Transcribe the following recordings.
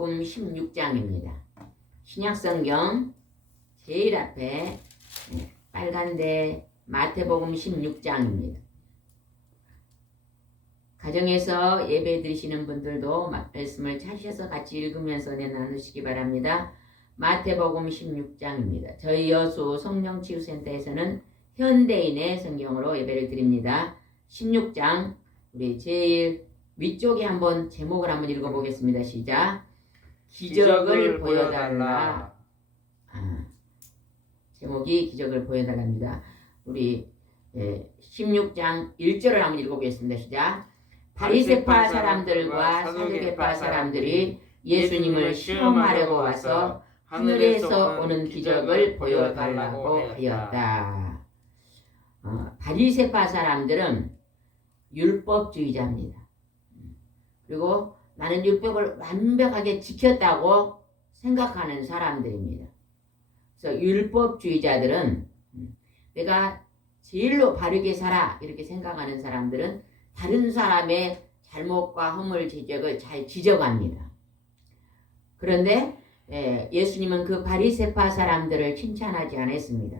마태복음 16장입니다. 신약성경 제일 앞에 빨간데 마태복음 16장입니다. 가정에서 예배 드리시는 분들도 말씀을 찾으셔서 같이 읽으면서 나누시기 바랍니다. 마태복음 16장입니다. 저희 여수 성령치유센터에서는 현대인의 성경으로 예배를 드립니다. 16장 우리 제일 위쪽에 한번 제목을 한번 읽어보겠습니다. 시작. 기적을 보여달라. 제목이 기적을 보여달랍니다. 우리 16장 1절을 한번 읽어보겠습니다. 시작. 바리새파 사람들과 사두개파 사람들이 예수님을 시험하려고 와서 하늘에서 오는 기적을 보여달라고 하였다. 바리새파 사람들은 율법주의자입니다. 그리고 나는 율법을 완벽하게 지켰다고 생각하는 사람들입니다. 그래서 율법주의자들은 내가 제일로 바르게 살아 이렇게 생각하는 사람들은 다른 사람의 잘못과 허물 지적을 잘 지적합니다. 그런데 예수님은 그 바리새파 사람들을 칭찬하지 않았습니다.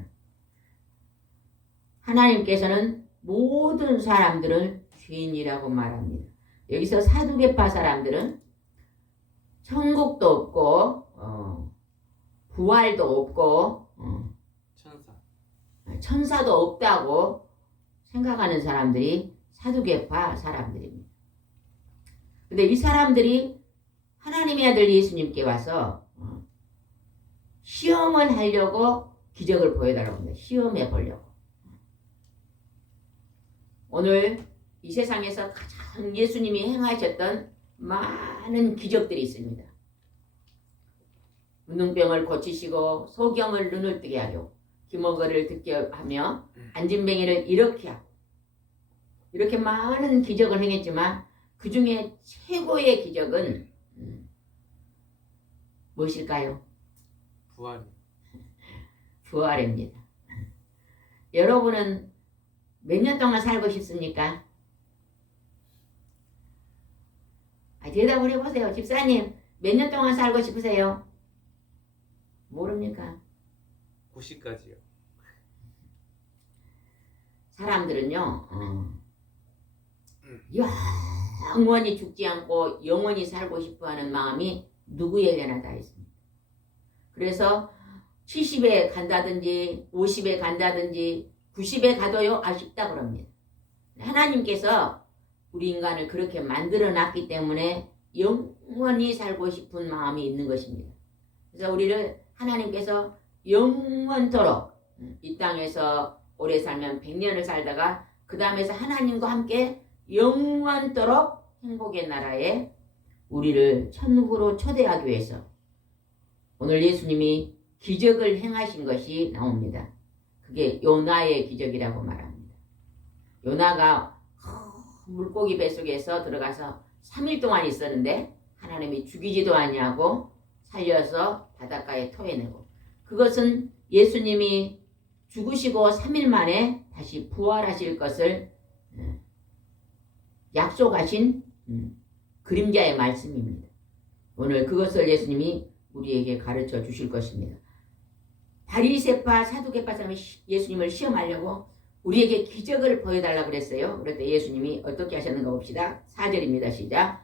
하나님께서는 모든 사람들을 죄인이라고 말합니다. 여기서 사두개파 사람들은 천국도 없고 부활도 없고 천사도 없다고 생각하는 사람들이 사두개파 사람들입니다. 근데 이 사람들이 하나님의 아들 예수님께 와서 시험을 하려고 기적을 보여달라고 합니다. 시험해 보려고. 오늘 이 세상에서 가장 예수님이 행하셨던 많은 기적들이 있습니다. 문둥병을 고치시고 소경을 눈을 뜨게 하고 귀머거리를 듣게 하며 안진뱅이를 이렇게 하고 이렇게 많은 기적을 행했지만 그 중에 최고의 기적은 무엇일까요? 부활입니다. 여러분은 몇 년 동안 살고 싶습니까? 대답을 해보세요. 집사님 몇 년 동안 살고 싶으세요? 모릅니까? 90까지요. 사람들은요 영원히 죽지 않고 영원히 살고 싶어하는 마음이 누구에게나 다 있습니다. 그래서 70에 간다든지 50에 간다든지 90에 가도요 아쉽다 그럽니다. 하나님께서 우리 인간을 그렇게 만들어 놨기 때문에 영원히 살고 싶은 마음이 있는 것입니다. 그래서 우리를 하나님께서 영원토록 이 땅에서 오래 살면 100년을 살다가 그 다음에서 하나님과 함께 영원토록 행복의 나라에 우리를 천국으로 초대하기 위해서 오늘 예수님이 기적을 행하신 것이 나옵니다. 그게 요나의 기적이라고 말합니다. 요나가 물고기 뱃속에서 들어가서 3일 동안 있었는데 하나님이 죽이지도 아니하고 살려서 바닷가에 토해내고 그것은 예수님이 죽으시고 3일 만에 다시 부활하실 것을 약속하신 그림자의 말씀입니다. 오늘 그것을 예수님이 우리에게 가르쳐 주실 것입니다. 바리새파 사두개파 사람이 예수님을 시험하려고 우리에게 기적을 보여달라고 그랬어요. 그럴 때 예수님이 어떻게 하셨는가 봅시다. 4절입니다. 시작.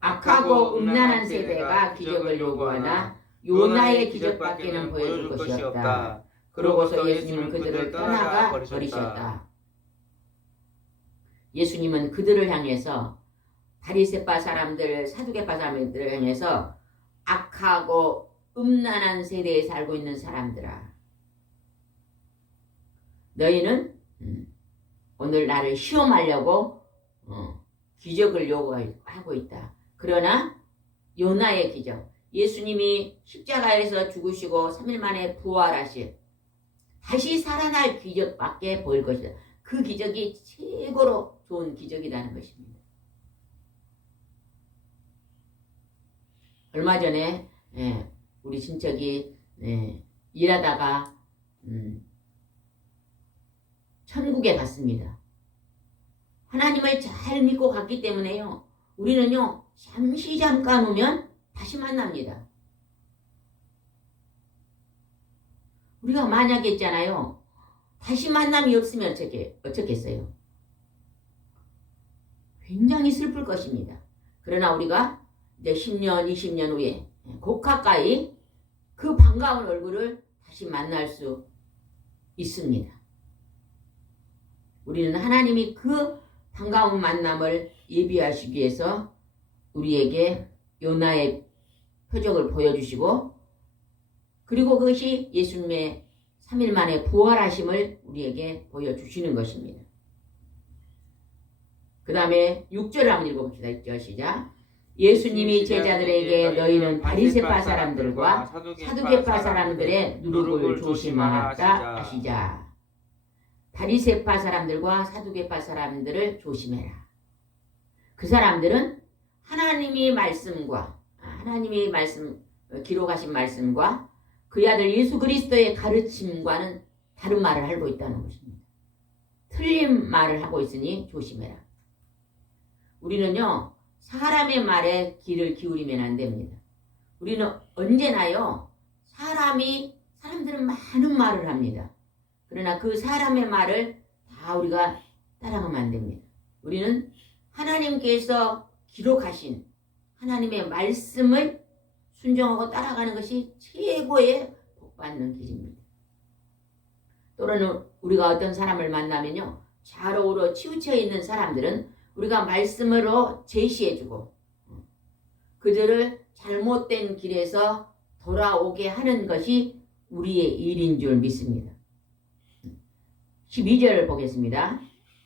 악하고 음란한 세대가 기적을 요구하나 요나의 기적밖에는 보여줄 것이 없다. 그러고서 예수님은 그들을 떠나가 버리셨다. 예수님은 그들을 향해서 바리새파 사람들, 사두개파 사람들을 향해서 악하고 음란한 세대에 살고 있는 사람들아, 너희는 오늘 나를 시험하려고 기적을 요구하고 있다. 그러나 요나의 기적, 예수님이 십자가에서 죽으시고 3일 만에 부활하실 다시 살아날 기적밖에 보일 것이다. 그 기적이 최고로 좋은 기적이라는 것입니다. 얼마 전에 우리 친척이 일하다가 천국에 갔습니다. 하나님을 잘 믿고 갔기 때문에요. 우리는요 잠깐 오면 다시 만납니다. 우리가 만약에 있잖아요. 다시 만남이 없으면 어쩌겠어요? 굉장히 슬플 것입니다. 그러나 우리가 이제 10년, 20년 후에 곧 가까이 그 반가운 얼굴을 다시 만날 수 있습니다. 우리는 하나님이 그 반가운 만남을 예비하시기 위해서 우리에게 요나의 표적을 보여주시고 그리고 그것이 예수님의 3일 만에 부활하심을 우리에게 보여주시는 것입니다. 그 다음에 6절 한번 읽어봅시다. 6절 시작. 예수님이 제자들에게 너희는 바리새파 사람들과 사두개파 사람들의 누룩을 조심하라 하시자. 바리새파 사람들과 사두개파 사람들을 조심해라. 그 사람들은 하나님이 기록하신 말씀과 그의 아들 예수 그리스도의 가르침과는 다른 말을 하고 있다는 것입니다. 틀린 말을 하고 있으니 조심해라. 우리는요, 사람의 말에 귀를 기울이면 안 됩니다. 우리는 언제나요, 사람들은 많은 말을 합니다. 그러나 그 사람의 말을 다 우리가 따라가면 안 됩니다. 우리는 하나님께서 기록하신 하나님의 말씀을 순종하고 따라가는 것이 최고의 복받는 길입니다. 또는 우리가 어떤 사람을 만나면요, 좌우로 치우쳐 있는 사람들은 우리가 말씀으로 제시해주고 그들을 잘못된 길에서 돌아오게 하는 것이 우리의 일인 줄 믿습니다. 12절 보겠습니다.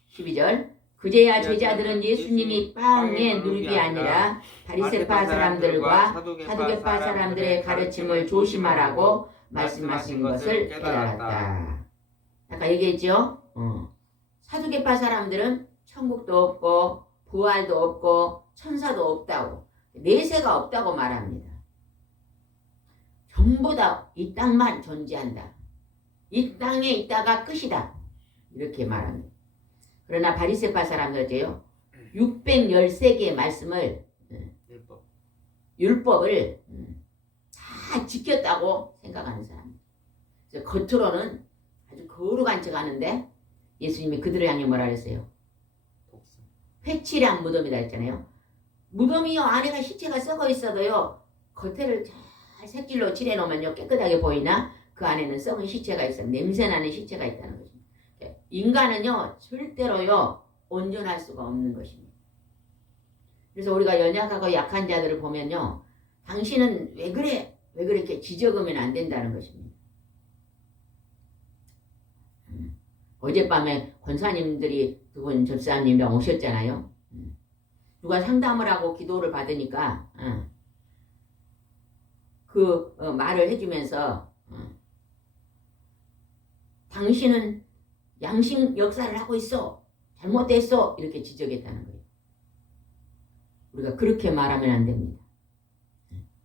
12절. 그제야 제자들은 예수님이 빵의 누룩이 아니라 바리새파 사람들과 사두개파 사람들의 가르침을 조심하라고 말씀하신 것을 깨달았다. 아까 얘기했죠? 사두개파 사람들은 천국도 없고 부활도 없고 천사도 없다고, 내세가 없다고 말합니다. 전부 다 이 땅만 존재한다. 이 땅에 있다가 끝이다. 이렇게 말합니다. 그러나 바리새파 사람들은요, 613개의 말씀을, 율법을 다 지켰다고 생각하는 사람입니다. 그래서 겉으로는 아주 거룩한 척 하는데 예수님이 그들을 향해 뭐라 그랬어요? 회칠한 무덤이다 했잖아요. 무덤이요, 안에가 시체가 썩어 있어도요, 겉에를 잘 색질로 칠해놓으면요, 깨끗하게 보이나 그 안에는 썩은 시체가 있어, 냄새나는 시체가 있다는 거죠. 인간은요, 절대로요, 온전할 수가 없는 것입니다. 그래서 우리가 연약하고 약한 자들을 보면요, 당신은 왜 그렇게 지적하면 안 된다는 것입니다. 어젯밤에 권사님들이 두 분 접사님이랑 오셨잖아요. 누가 상담을 하고 기도를 받으니까 말을 해주면서 당신은 양심 역사를 하고 있어. 잘못됐어. 이렇게 지적했다는 거예요. 우리가 그렇게 말하면 안 됩니다.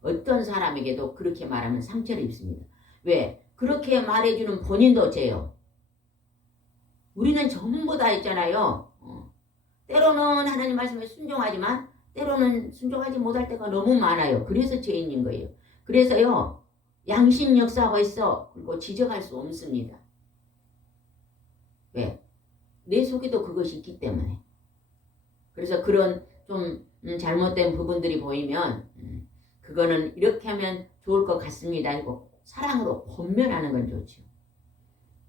어떤 사람에게도 그렇게 말하면 상처를 입습니다. 왜? 그렇게 말해주는 본인도 죄요. 우리는 전부 다 있잖아요. 때로는 하나님 말씀에 순종하지만 때로는 순종하지 못할 때가 너무 많아요. 그래서 죄인인 거예요. 그래서요, 양심 역사하고 있어. 그리고 지적할 수 없습니다. 왜? 내 속에도 그것이 있기 때문에. 그래서 그런 좀 잘못된 부분들이 보이면 그거는 이렇게 하면 좋을 것 같습니다. 이거 사랑으로 권면하는 건 좋죠.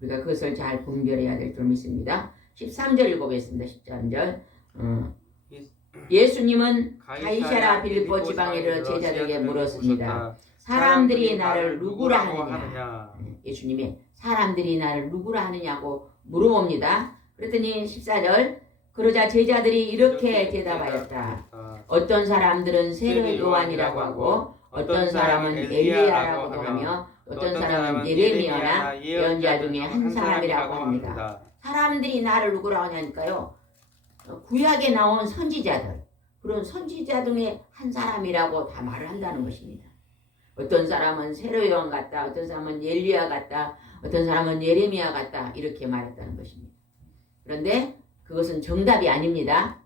우리가 그것을 잘 분별해야 될 줄 믿습니다. 13절 읽어보겠습니다. 13절. 예수님은 가이사랴 빌립보 지방에 이르러 제자들에게 물었습니다. 사람들이 나를 누구라 하느냐? 예수님이 사람들이 나를 누구라 하느냐고 물어봅니다. 그랬더니 14절. 그러자 제자들이 이렇게 대답하였다. 어떤 사람들은 세례 요한이라고 하고 어떤 사람은 엘리야라고도 하며 어떤 사람은 예레미야나 예언자 중에 한 사람이라고 합니다. 사람들이 나를 누구라고 하냐니까요. 구약에 나온 선지자들, 그런 선지자 중에 한 사람이라고 다 말을 한다는 것입니다. 어떤 사람은 세례 요한 같다, 어떤 사람은 엘리야 같다, 어떤 사람은 예레미야 같다, 이렇게 말했다는 것입니다. 그런데 그것은 정답이 아닙니다.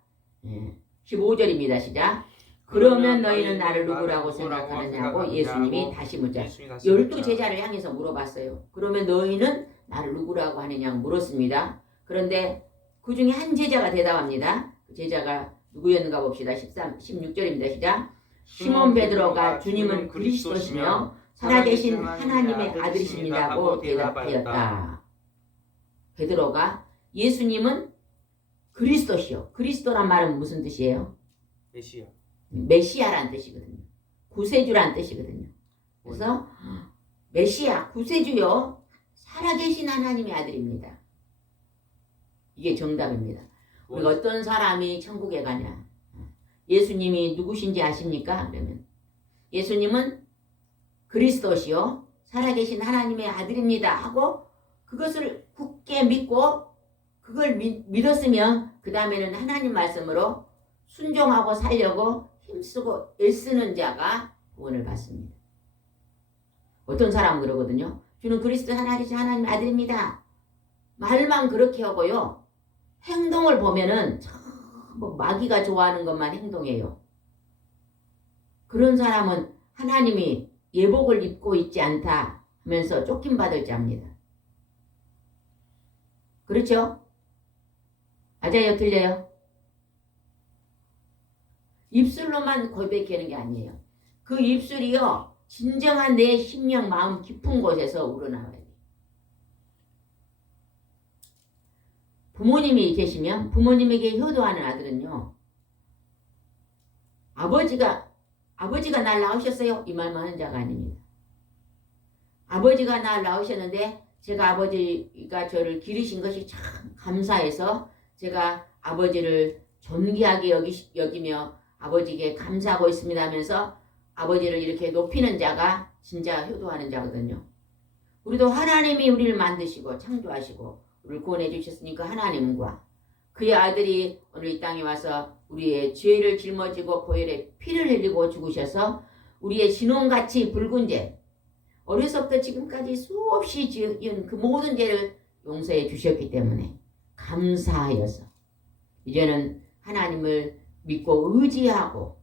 15절입니다. 시작. 그러면 너희는 나를 누구라고 생각하느냐고 예수님이 다시 묻자. 12 제자를 향해서 물어봤어요. 그러면 너희는 나를 누구라고 하느냐고 물었습니다. 그런데 그 중에 한 제자가 대답합니다. 그 제자가 누구였는가 봅시다. 16절입니다. 시작. 시몬 베드로가 주님은 그리스도시며 살아계신 하나님의 아들이십니다고 대답하였다. 베드로가 예수님은 그리스도시요. 그리스도란 말은 무슨 뜻이에요? 메시아. 메시아란 뜻이거든요. 구세주란 뜻이거든요. 그래서 메시아, 구세주요. 살아계신 하나님의 아들입니다. 이게 정답입니다. 우리가 어떤 사람이 천국에 가냐? 예수님이 누구신지 아십니까? 그러면 예수님은 그리스도시요. 살아계신 하나님의 아들입니다. 하고 그것을 굳게 믿고 그걸 믿었으면 그 다음에는 하나님 말씀으로 순종하고 살려고 힘쓰고 애쓰는 자가 구원을 받습니다. 어떤 사람은 그러거든요. 주는 그리스도 하나님의 아들입니다. 말만 그렇게 하고요. 행동을 보면은 뭐 마귀가 좋아하는 것만 행동해요. 그런 사람은 하나님이 예복을 입고 있지 않다 하면서 쫓김받을 자입니다. 그렇죠? 맞아요? 틀려요? 입술로만 고백하는 게 아니에요. 그 입술이요. 진정한 내 심령 마음 깊은 곳에서 우러나와야 돼요. 부모님이 계시면 부모님에게 효도하는 아들은요. 아버지가 날 낳으셨어요. 이 말만 하는 자가 아닙니다. 아버지가 날 낳으셨는데 제가 아버지가 저를 기르신 것이 참 감사해서 제가 아버지를 존귀하게 여기며 아버지에게 감사하고 있습니다 하면서 아버지를 이렇게 높이는 자가 진짜 효도하는 자거든요. 우리도 하나님이 우리를 만드시고 창조하시고 우리를 구원해 주셨으니까 하나님과 그의 아들이 오늘 이 땅에 와서 우리의 죄를 짊어지고 보혈의 피를 흘리고 죽으셔서 우리의 진홍같이 붉은 죄 어려서부터 지금까지 수없이 지은 그 모든 죄를 용서해 주셨기 때문에 감사하여서 이제는 하나님을 믿고 의지하고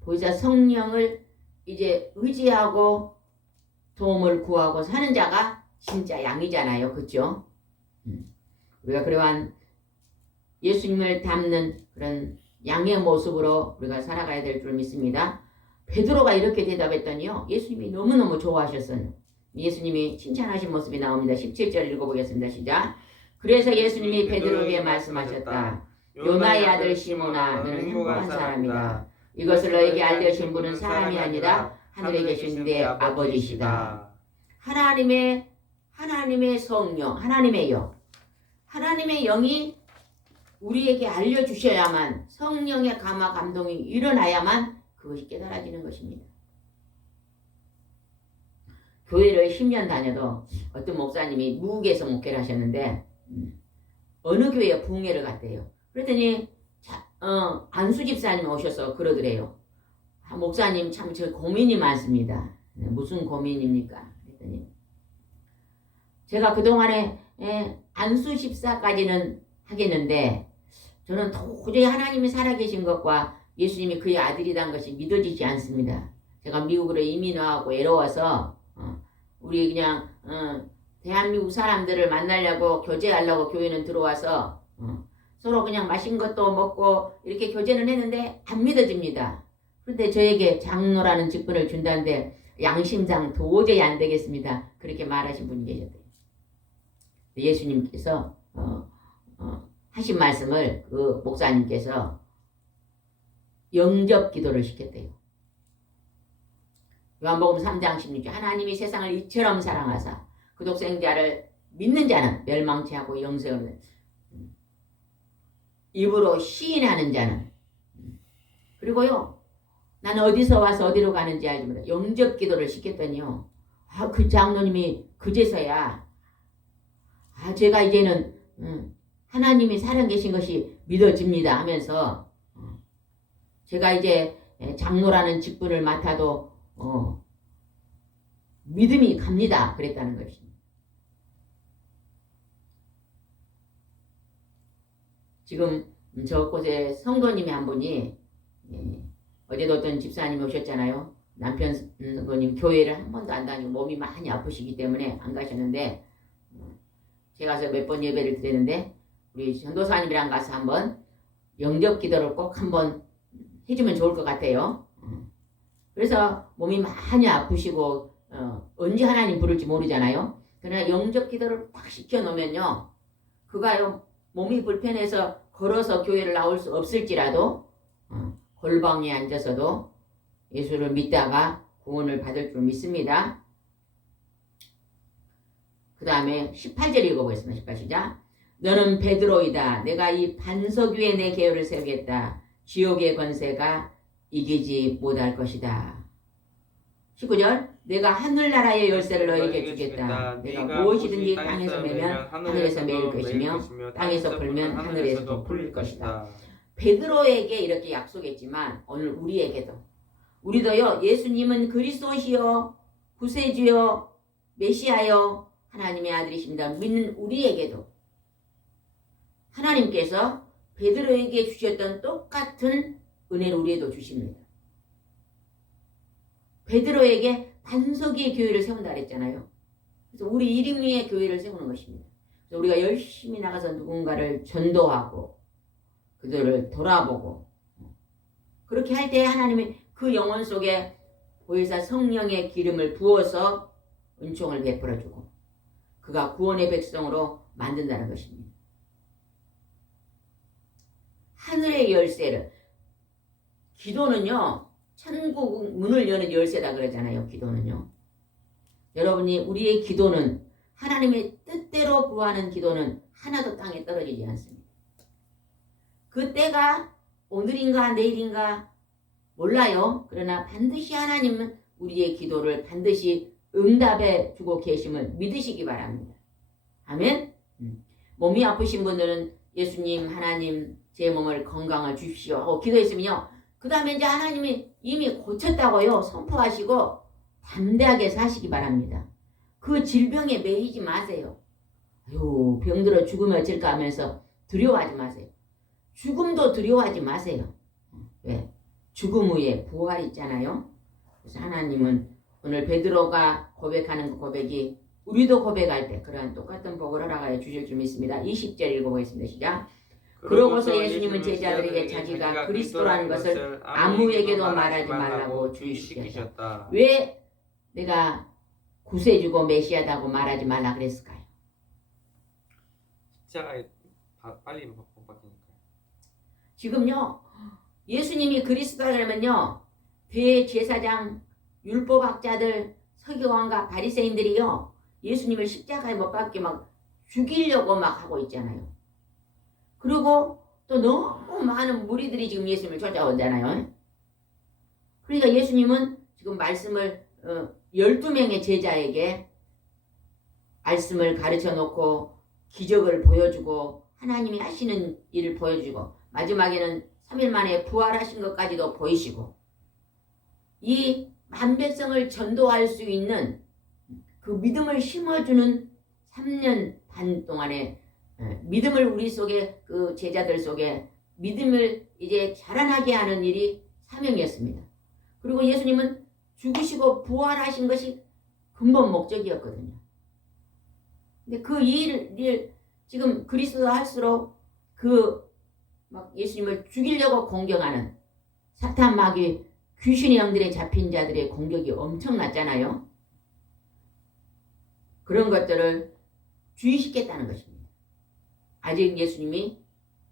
보혜사 성령을 이제 의지하고 도움을 구하고 사는 자가 진짜 양이잖아요. 그렇죠? 우리가 그러한 예수님을 닮는 그런 양의 모습으로 우리가 살아가야 될 줄 믿습니다. 베드로가 이렇게 대답했더니요. 예수님이 너무너무 좋아하셨어요. 예수님이 칭찬하신 모습이 나옵니다. 17절 읽어보겠습니다. 시작. 그래서 예수님이 베드로에게 말씀하셨다. 요나의 아들 시몬아 너는 행복한 사람이다. 이것을 너에게 알려준 분은 사람이 아니라 하늘에 계신 내 아버지시다. 하나님의 성령, 하나님의 영이 우리에게 알려주셔야만 성령의 감화 감동이 일어나야만 그것이 깨달아지는 것입니다. 교회를 10년 다녀도 어떤 목사님이 무국에서 목회를 하셨는데 어느 교회에 부흥회를 갔대요. 그랬더니 안수 집사님 오셔서 그러더래요. 목사님 참 저 고민이 많습니다. 무슨 고민입니까? 그랬더니 제가 그동안에 안수 집사까지는 하겠는데 저는 도저히 하나님이 살아계신 것과 예수님이 그의 아들이란 것이 믿어지지 않습니다. 제가 미국으로 이민하고 외로워서 우리 그냥 대한민국 사람들을 만나려고 교제하려고 교회는 들어와서 서로 그냥 맛있는 것도 먹고 이렇게 교제는 했는데 안 믿어집니다. 그런데 저에게 장로라는 직분을 준다는데 양심상 도저히 안 되겠습니다. 그렇게 말하신 분이 계셨대요. 예수님께서 하신 말씀을 그 목사님께서 영접 기도를 시켰대요. 요한복음 3장 16절 하나님이 세상을 이처럼 사랑하사 그 독생자를 믿는 자는 멸망치 않고 영생을 입으로 시인하는 자는 그리고요 나는 어디서 와서 어디로 가는지 알지 못해 영접 기도를 시켰더니요 그 장로님이 그제서야 제가 이제는 하나님이 살아계신 것이 믿어집니다 하면서 제가 이제 장로라는 직분을 맡아도 믿음이 갑니다 그랬다는 것입니다. 지금 저곳에 성도님이 한 분이 어제도 어떤 집사님이 오셨잖아요. 남편분 교회를 한 번도 안 다니고 몸이 많이 아프시기 때문에 안 가셨는데 제가 가서 몇 번 예배를 드렸는데 우리 전도사님이랑 가서 한번 영접 기도를 꼭 한번 해주면 좋을 것 같아요. 그래서 몸이 많이 아프시고 언제 하나님 부를지 모르잖아요. 그러나 영접 기도를 딱 시켜놓으면요. 그가요 몸이 불편해서 걸어서 교회를 나올 수 없을지라도 골방에 앉아서도 예수를 믿다가 구원을 받을 줄 믿습니다. 그 다음에 18절 읽어보겠습니다. 18 시작. 너는 베드로이다. 내가 이 반석 위에 내 계열을 세우겠다. 지옥의 권세가 이기지 못할 것이다. 19절. 내가 하늘나라의 열쇠를 너에게 주겠다. 내가 무엇이든지 땅에서 매면 하늘에서 매일 것이며 땅에서 풀면 하늘에서도 풀릴 것이다. 베드로에게 이렇게 약속했지만 오늘 우리도요 예수님은 그리스도시요 구세주요 메시아요 하나님의 아들이십니다. 믿는 우리에게도 하나님께서 베드로에게 주셨던 똑같은 은혜를 우리에도 주십니다. 베드로에게 반석 위의 교회를 세운다 그랬잖아요. 그래서 우리 이름 위에 교회를 세우는 것입니다. 그래서 우리가 열심히 나가서 누군가를 전도하고 그들을 돌아보고 그렇게 할 때 하나님이 그 영혼 속에 보혜사 성령의 기름을 부어서 은총을 베풀어주고 그가 구원의 백성으로 만든다는 것입니다. 하늘의 열쇠를 기도는요 천국 문을 여는 열쇠다 그러잖아요. 기도는요. 여러분이 우리의 기도는 하나님의 뜻대로 구하는 기도는 하나도 땅에 떨어지지 않습니다. 그 때가 오늘인가 내일인가 몰라요. 그러나 반드시 하나님은 우리의 기도를 반드시 응답해 주고 계심을 믿으시기 바랍니다. 아멘. 몸이 아프신 분들은 예수님 하나님 제 몸을 건강을 주십시오 하고 기도했으면요. 그 다음에 이제 하나님이 이미 고쳤다고요 선포하시고 담대하게 사시기 바랍니다. 그 질병에 매이지 마세요. 아유 병들어 죽으면 어쩔까 하면서 두려워하지 마세요. 죽음도 두려워하지 마세요. 왜? 죽음 후에 부활 있잖아요. 그래서 하나님은 오늘 베드로가 고백하는 그 고백이 우리도 고백할 때 그러한 똑같은 복을 허락하여 주실 줄 믿습니다. 20절 읽어보겠습니다. 시작. 그러고서 예수님은 제자들에게 자기가 그리스도라는 것을 아무에게도 말하지 말라고 주의시키셨다. 왜 내가 구세주고 메시아다고 말하지 말라 그랬을까요? 십자가에 빨리 못 박히니까요. 지금요 예수님이 그리스도라면요 대제사장 율법학자들 서기관과 바리새인들이요 예수님을 십자가에 못 박게 막 죽이려고 막 하고 있잖아요. 그리고 또 너무 많은 무리들이 지금 예수님을 쫓아오잖아요. 그러니까 예수님은 지금 말씀을 12명의 제자에게 말씀을 가르쳐 놓고 기적을 보여주고 하나님이 하시는 일을 보여주고 마지막에는 3일 만에 부활하신 것까지도 보이시고 이 만백성을 전도할 수 있는 그 믿음을 심어주는 3년 반 동안에 믿음을 우리 속에 그 제자들 속에 믿음을 이제 자라나게 하는 일이 사명이었습니다. 그리고 예수님은 죽으시고 부활하신 것이 근본 목적이었거든요. 근데 그 일을 지금 그리스도 할수록 그 막 예수님을 죽이려고 공격하는 사탄 마귀 귀신의 영들에 잡힌 자들의 공격이 엄청났잖아요. 그런 것들을 주의시켰다는 것입니다. 아직 예수님이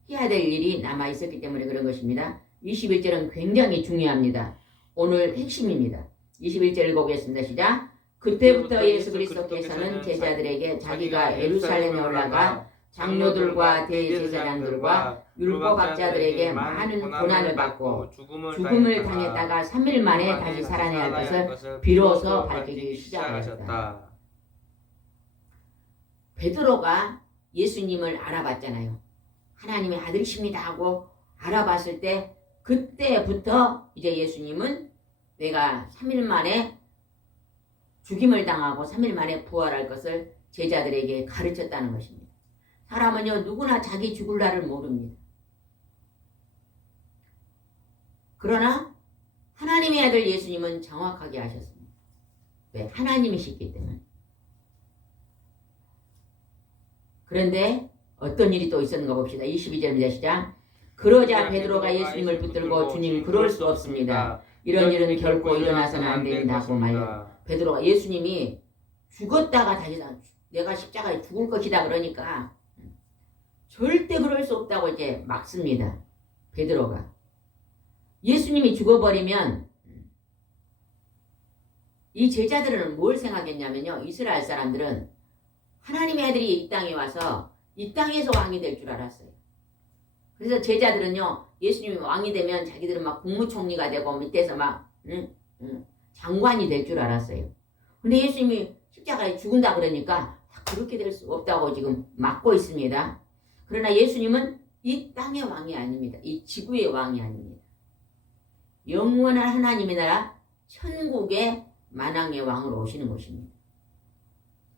해야 될 일이 남아 있었기 때문에 그런 것입니다. 21절은 굉장히 중요합니다. 오늘 핵심입니다. 21절 읽어보겠습니다. 시작. 그때부터 예수 그리스도께서는 제자들에게 자기가 예루살렘에 올라가 장로들과 대제사장들과 율법학자들에게 많은 고난을 받고 죽음을 당했다가 3일 만에 다시 살아내야 할 것을 비로소 밝히기 시작하셨다. 베드로가 예수님을 알아봤잖아요. 하나님의 아들이십니다 하고 알아봤을 때 그때부터 이제 예수님은 내가 3일 만에 죽임을 당하고 3일 만에 부활할 것을 제자들에게 가르쳤다는 것입니다. 사람은요 누구나 자기 죽을 날을 모릅니다. 그러나 하나님의 아들 예수님은 정확하게 하셨습니다. 왜? 하나님이시기 때문에. 그런데 어떤 일이 또 있었는가 봅시다. 22절입니다. 시작. 그러자 베드로가 예수님을 붙들고 주님 그럴 수 없습니다. 이런 일은 결코 일어나서는 안 된다고 말려. 베드로가 예수님이 죽었다가 다시 내가 십자가에 죽을 것이다 그러니까 절대 그럴 수 없다고 이제 막습니다. 베드로가. 예수님이 죽어버리면 이 제자들은 뭘 생각했냐면요. 이스라엘 사람들은 하나님의 아들이 이 땅에 와서 이 땅에서 왕이 될 줄 알았어요. 그래서 제자들은요. 예수님이 왕이 되면 자기들은 막 국무총리가 되고 밑에서 막 장관이 될 줄 알았어요. 근데 예수님이 십자가에 죽은다 그러니까 그렇게 될 수 없다고 지금 막고 있습니다. 그러나 예수님은 이 땅의 왕이 아닙니다. 이 지구의 왕이 아닙니다. 영원한 하나님의 나라 천국의 만왕의 왕으로 오시는 것입니다.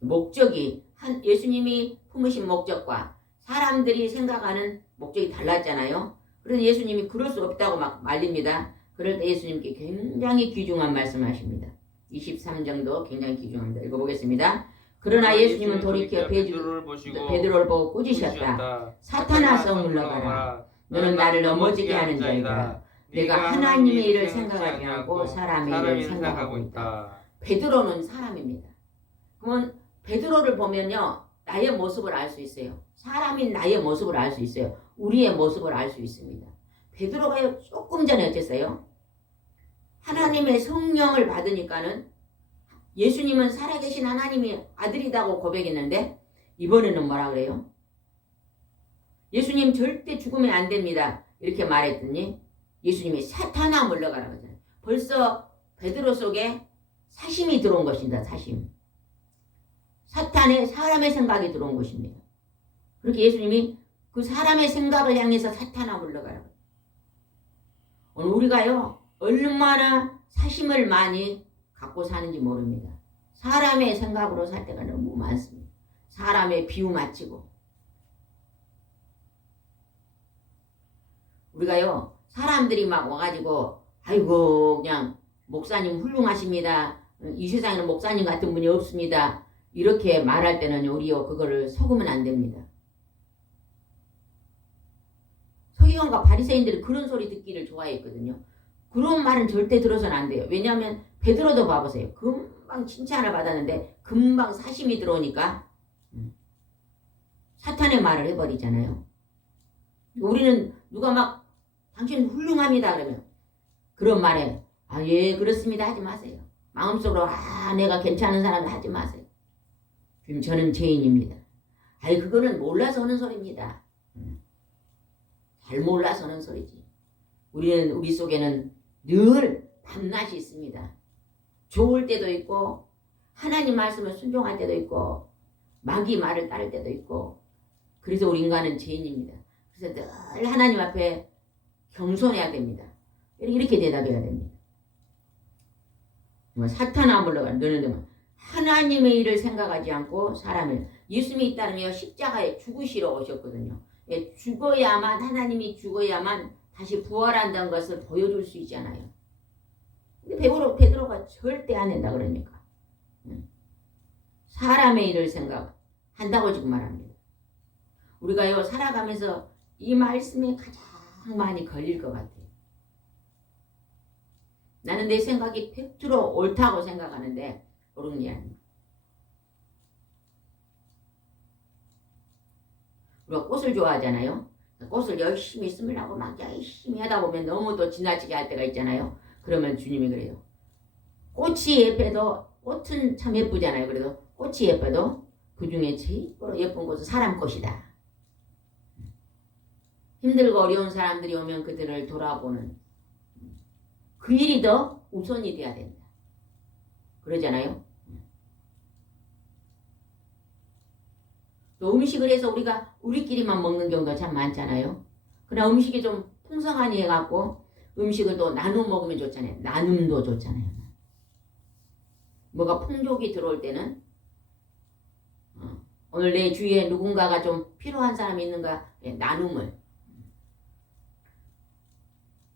목적이 예수님이 품으신 목적과 사람들이 생각하는 목적이 달랐잖아요. 그래서 예수님이 그럴 수 없다고 막 말립니다. 그럴 때 예수님께 굉장히 귀중한 말씀을 하십니다. 23장도 굉장히 귀중합니다. 읽어보겠습니다. 그러나 예수님은 돌이켜 베드로를 보고 꾸짖으셨다. 사탄아서 물러가라. 너는 나를 넘어지게 하는 자이다. 내가 하나님의 일을 생각하지 않고 사람의 일을 생각하고 있다. 베드로는 사람입니다. 그러면 베드로를 보면요. 나의 모습을 알 수 있어요. 사람인 나의 모습을 알 수 있어요. 우리의 모습을 알 수 있습니다. 베드로가 조금 전에 어땠어요? 하나님의 성령을 받으니까는 예수님은 살아계신 하나님의 아들이라고 고백했는데 이번에는 뭐라 그래요? 예수님 절대 죽으면 안 됩니다. 이렇게 말했더니 예수님이 사탄아 물러가라 그러잖아요. 벌써 베드로 속에 사심이 들어온 것입니다. 사심. 사탄의 사람의 생각이 들어온 것입니다. 그렇게 예수님이 그 사람의 생각을 향해서 사탄아 물러가라. 오늘 우리가요 얼마나 사심을 많이 갖고 사는지 모릅니다. 사람의 생각으로 살 때가 너무 많습니다. 사람의 비유 맞추고 우리가요 사람들이 막 와가지고 아이고 그냥 목사님 훌륭하십니다. 이 세상에는 목사님 같은 분이 없습니다. 이렇게 말할 때는 우리요 그거를 속으면 안 됩니다. 서기관과 바리새인들이 그런 소리 듣기를 좋아했거든요. 그런 말은 절대 들어서는 안 돼요. 왜냐하면 베드로도 봐보세요. 금방 칭찬을 받았는데 금방 사심이 들어오니까 사탄의 말을 해버리잖아요. 우리는 누가 막 당신 훌륭합니다 그러면 그런 말에 아 예 그렇습니다 하지 마세요. 마음속으로 아 내가 괜찮은 사람을 하지 마세요. 지금 저는 죄인입니다. 아이 그거는 몰라서 하는 소리입니다. 잘 몰라서 하는 소리지. 우리 속에는 늘 밤낮이 있습니다. 좋을 때도 있고 하나님 말씀을 순종할 때도 있고 마귀 말을 따를 때도 있고 그래서 우리 인간은 죄인입니다. 그래서 늘 하나님 앞에 겸손해야 됩니다. 이렇게 대답해야 됩니다. 사탄아 물러가 너는 하나님의 일을 생각하지 않고 사람을 예수님이 따르며 십자가에 죽으시러 오셨거든요. 죽어야만 하나님이 죽어야만 다시 부활한다는 것을 보여줄 수 있잖아요. 근데 베드로가 절대 안 된다 그러니까 사람의 일을 생각한다고 지금 말합니다. 우리가요 살아가면서 이 말씀에 가장 많이 걸릴 것 같아요. 나는 내 생각이 100% 옳다고 생각하는데 옳은 게 아닙니다. 우리가 꽃을 좋아하잖아요. 꽃을 열심히 심으려고 막 열심히 하다 보면 너무 또 지나치게 할 때가 있잖아요. 그러면 주님이 그래요. 꽃이 예뻐도 꽃은 참 예쁘잖아요. 그래도 꽃이 예뻐도 그 중에 제일 예쁜 꽃은 사람 꽃이다. 힘들고 어려운 사람들이 오면 그들을 돌아보는 그 일이 더 우선이 돼야 된다. 그러잖아요. 또 음식을 해서 우리가 우리끼리만 먹는 경우가 참 많잖아요. 그러나 음식이 좀 풍성하니 해갖고 음식을 또 나눠 먹으면 좋잖아요. 나눔도 좋잖아요. 뭐가 풍족이 들어올 때는 오늘 내 주위에 누군가가 좀 필요한 사람이 있는가 나눔을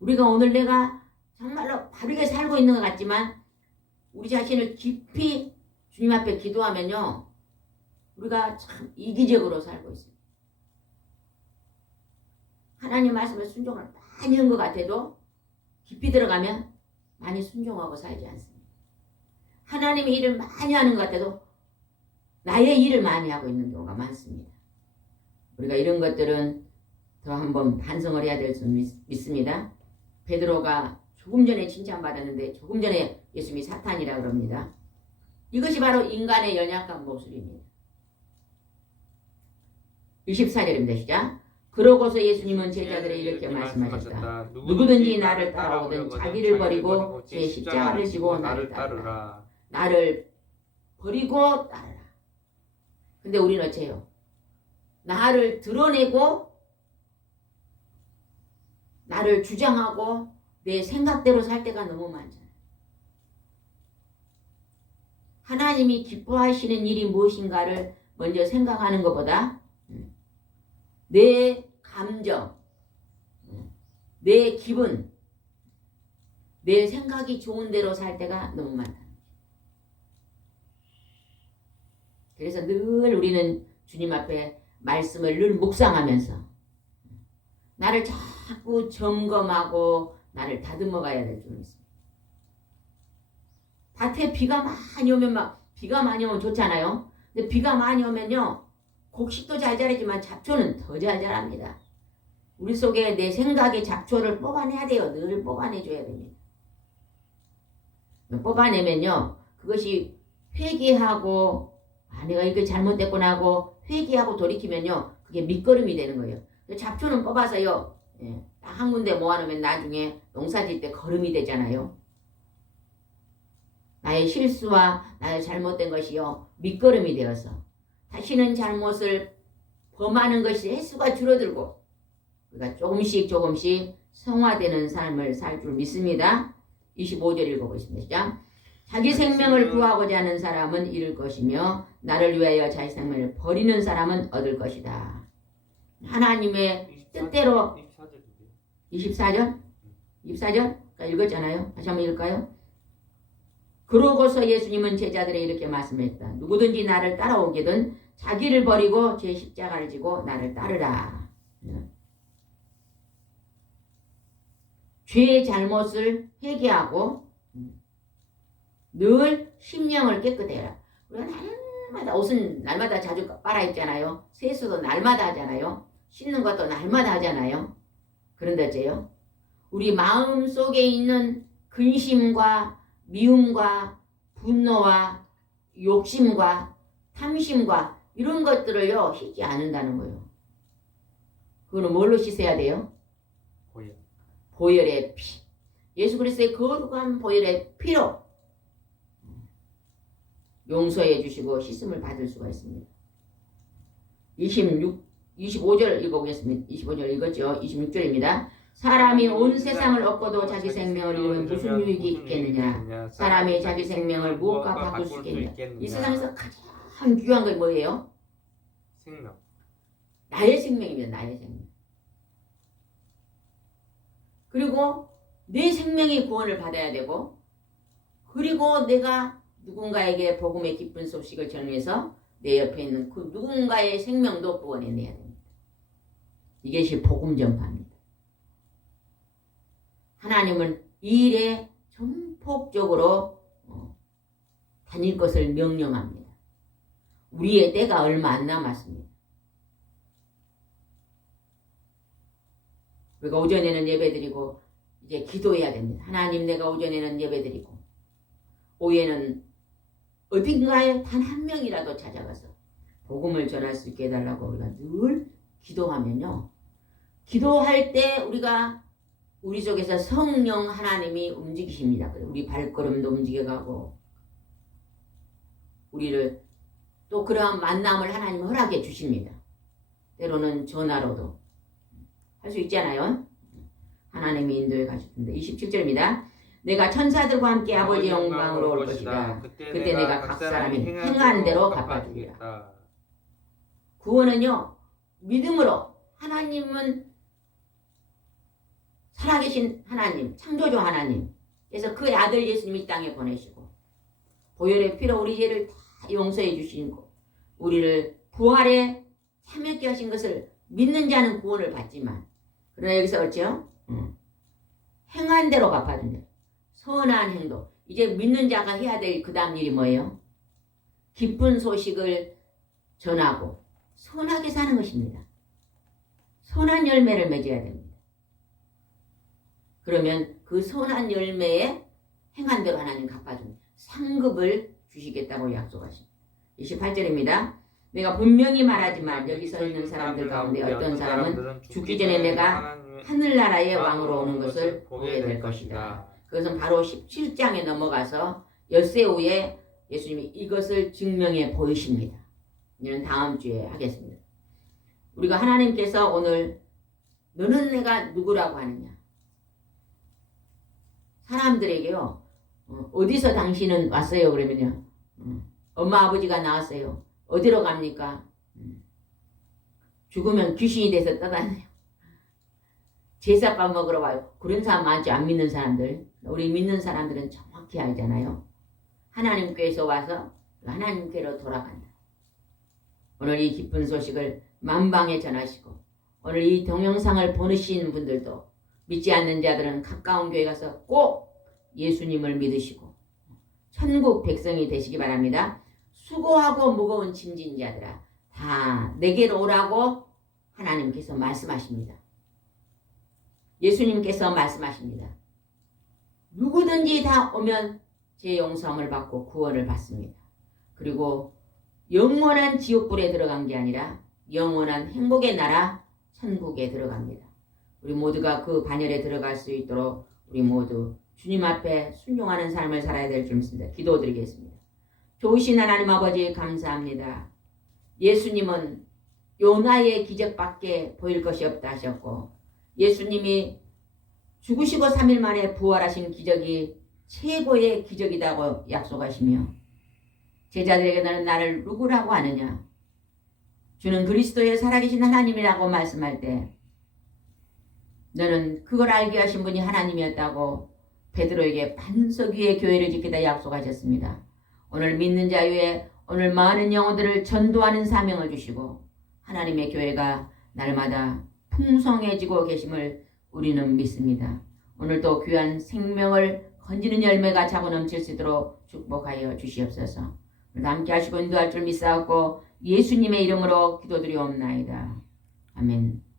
우리가 오늘 내가 정말로 바르게 살고 있는 것 같지만 우리 자신을 깊이 주님 앞에 기도하면요. 우리가 참 이기적으로 살고 있습니다. 하나님 말씀에 순종을 많이 한 것 같아도 깊이 들어가면 많이 순종하고 살지 않습니다. 하나님의 일을 많이 하는 것 같아도 나의 일을 많이 하고 있는 경우가 많습니다. 우리가 이런 것들은 더 한번 반성을 해야 될 줄 믿습니다. 베드로가 조금 전에 칭찬받았는데 조금 전에 예수님이 사탄이라 그럽니다. 이것이 바로 인간의 연약한 모습입니다. 24절입니다. 시작. 그러고서 예수님은 제자들에게 이렇게 말씀하셨다. 누구든지 나를 따라오든 자기를 버리고 제 십자가를 지고 나를 따르라. 나를 버리고 따르라. 근데 우리는 어째요? 나를 드러내고 나를 주장하고 내 생각대로 살 때가 너무 많잖아요. 하나님이 기뻐하시는 일이 무엇인가를 먼저 생각하는 것보다 내 감정, 내 기분, 내 생각이 좋은 대로 살 때가 너무 많다. 그래서 늘 우리는 주님 앞에 말씀을 늘 묵상하면서 나를 자꾸 점검하고 나를 다듬어 가야 될 줄 믿습니다. 밭에 비가 많이 오면 비가 많이 오면 좋잖아요. 근데 비가 많이 오면요. 곡식도 잘 자라지만 잡초는 더 잘 자랍니다. 우리 속에 내 생각의 잡초를 뽑아내야 돼요. 늘 뽑아내줘야 됩니다. 뽑아내면요. 그것이 회개하고 내가 이거 잘못됐구나 하고 회개하고 돌이키면요. 그게 밑거름이 되는 거예요. 잡초는 뽑아서요. 딱 한 군데 모아놓으면 나중에 농사질 때 거름이 되잖아요. 나의 실수와 나의 잘못된 것이요. 밑거름이 되어서 다시는 잘못을 범하는 것이 횟수가 줄어들고 우리가 조금씩 성화되는 삶을 살 줄 믿습니다. 25절 읽어보겠습니다. 자기 생명을 구하고자 하는 사람은 잃을 것이며 나를 위하여 자기 생명을 버리는 사람은 얻을 것이다. 하나님의 뜻대로 24절? 24절? 읽었잖아요. 다시 한번 읽을까요? 그러고서 예수님은 제자들에게 이렇게 말씀했다. 누구든지 나를 따라오게든 자기를 버리고 제 십자가를 지고 나를 따르라. 죄의 잘못을 회개하고 늘 심령을 깨끗해라. 우리가 날마다 옷은 날마다 자주 빨아 입잖아요. 세수도 날마다 하잖아요. 씻는 것도 날마다 하잖아요. 그런데 어째요? 우리 마음 속에 있는 근심과 미움과 분노와 욕심과 탐심과 이런 것들을요 씻지 않는다는 거예요. 그거는 뭘로 씻어야 돼요? 보혈의 피. 예수 그리스도의 거룩한 보혈의 피로 용서해 주시고 씻음을 받을 수가 있습니다. 25절 읽어보겠습니다. 25절 읽었죠? 26절입니다. 사람이 온 세상을 얻고도 자기 생명을 잃으면 무슨 유익이 있겠느냐? 사람이 자기 생명을 무엇과 바꿀 수 있겠느냐? 이 세상에서 가장 귀한 게 뭐예요? 생명. 나의 생명입니다. 나의 생명. 그리고 내 생명이 구원을 받아야 되고 그리고 내가 누군가에게 복음의 기쁜 소식을 전해서 내 옆에 있는 그 누군가의 생명도 구원해내야 됩니다. 이것이 복음 전파입니다. 하나님은 이 일에 전폭적으로 다닐 것을 명령합니다. 우리의 때가 얼마 안 남았습니다. 우리가 오전에는 예배드리고 이제 기도해야 됩니다. 하나님 내가 오전에는 예배드리고 오후에는 어딘가에 단 한 명이라도 찾아가서 복음을 전할 수 있게 해달라고 우리가 늘 기도하면요. 기도할 때 우리가 우리 속에서 성령 하나님이 움직이십니다. 우리 발걸음도 움직여가고 우리를 또 그러한 만남을 하나님 허락해 주십니다. 때로는 전화로도 할 수 있잖아요. 하나님이 인도해 가셨는데 27절입니다. 내가 천사들과 함께 아버지 영광으로 올 것이다. 그때 내가 각 사람이 행한 대로 갚아주리라. 구원은요. 믿음으로 하나님은 살아계신 하나님, 창조주 하나님, 그래서 그 아들 예수님이 이 땅에 보내시고 보혈의 피로 우리 죄를 다 용서해 주시고 우리를 부활에 참여케 하신 것을 믿는 자는 구원을 받지만, 그러나 여기서 어찌요? 행한 대로 갚아준다. 선한 행동. 이제 믿는 자가 해야 될 그 다음 일이 뭐예요? 기쁜 소식을 전하고 선하게 사는 것입니다. 선한 열매를 맺어야 됩니다. 그러면 그 선한 열매에 행한 대로 하나님 갚아줍니다. 상급을 주시겠다고 약속하십니다. 28절입니다. 내가 분명히 말하지만 여기 서 있는 사람들 가운데 어떤 사람은 죽기 전에 내가 하늘나라의 왕으로 오는 것을 보게 될 것이다. 그것은 바로 17장에 넘어가서 엿새 후에 예수님이 이것을 증명해 보이십니다. 이는 다음 주에 하겠습니다. 우리가 하나님께서 오늘 너는 내가 누구라고 하느냐? 사람들에게요. 어디서 당신은 왔어요? 그러면요. 엄마 아버지가 나왔어요. 어디로 갑니까? 죽으면 귀신이 돼서 떠다녀요. 제사밥 먹으러 와요. 그런 사람 많지, 안 믿는 사람들. 우리 믿는 사람들은 정확히 알잖아요. 하나님께서 와서 하나님께로 돌아간다. 오늘 이 기쁜 소식을 만방에 전하시고 오늘 이 동영상을 보내신 분들도 믿지 않는 자들은 가까운 교회 가서 꼭 예수님을 믿으시고 천국 백성이 되시기 바랍니다. 수고하고 무거운 짐진 자들아 다 내게로 오라고 하나님께서 말씀하십니다. 예수님께서 말씀하십니다. 누구든지 다 오면 제 용서함을 받고 구원을 받습니다. 그리고 영원한 지옥불에 들어간 게 아니라 영원한 행복의 나라 천국에 들어갑니다. 우리 모두가 그 반열에 들어갈 수 있도록 우리 모두 주님 앞에 순종하는 삶을 살아야 될 줄 믿습니다. 기도드리겠습니다. 좋으신 하나님 아버지 감사합니다. 예수님은 요나의 기적밖에 보일 것이 없다 하셨고 예수님이 죽으시고 3일 만에 부활하신 기적이 최고의 기적이라고 약속하시며 제자들에게 너는 나를 누구라고 하느냐? 주는 그리스도의 살아계신 하나님이라고 말씀할 때 너는 그걸 알게 하신 분이 하나님이었다고 베드로에게 반석 위에 교회를 짓겠다 약속하셨습니다. 오늘 믿는 자 위에 오늘 많은 영혼들을 전도하는 사명을 주시고 하나님의 교회가 날마다 풍성해지고 계심을 우리는 믿습니다. 오늘도 귀한 생명을 건지는 열매가 차고 넘칠 수 있도록 축복하여 주시옵소서. 오늘도 함께 하시고 인도할 줄 믿사옵고 예수님의 이름으로 기도드리옵나이다. 아멘.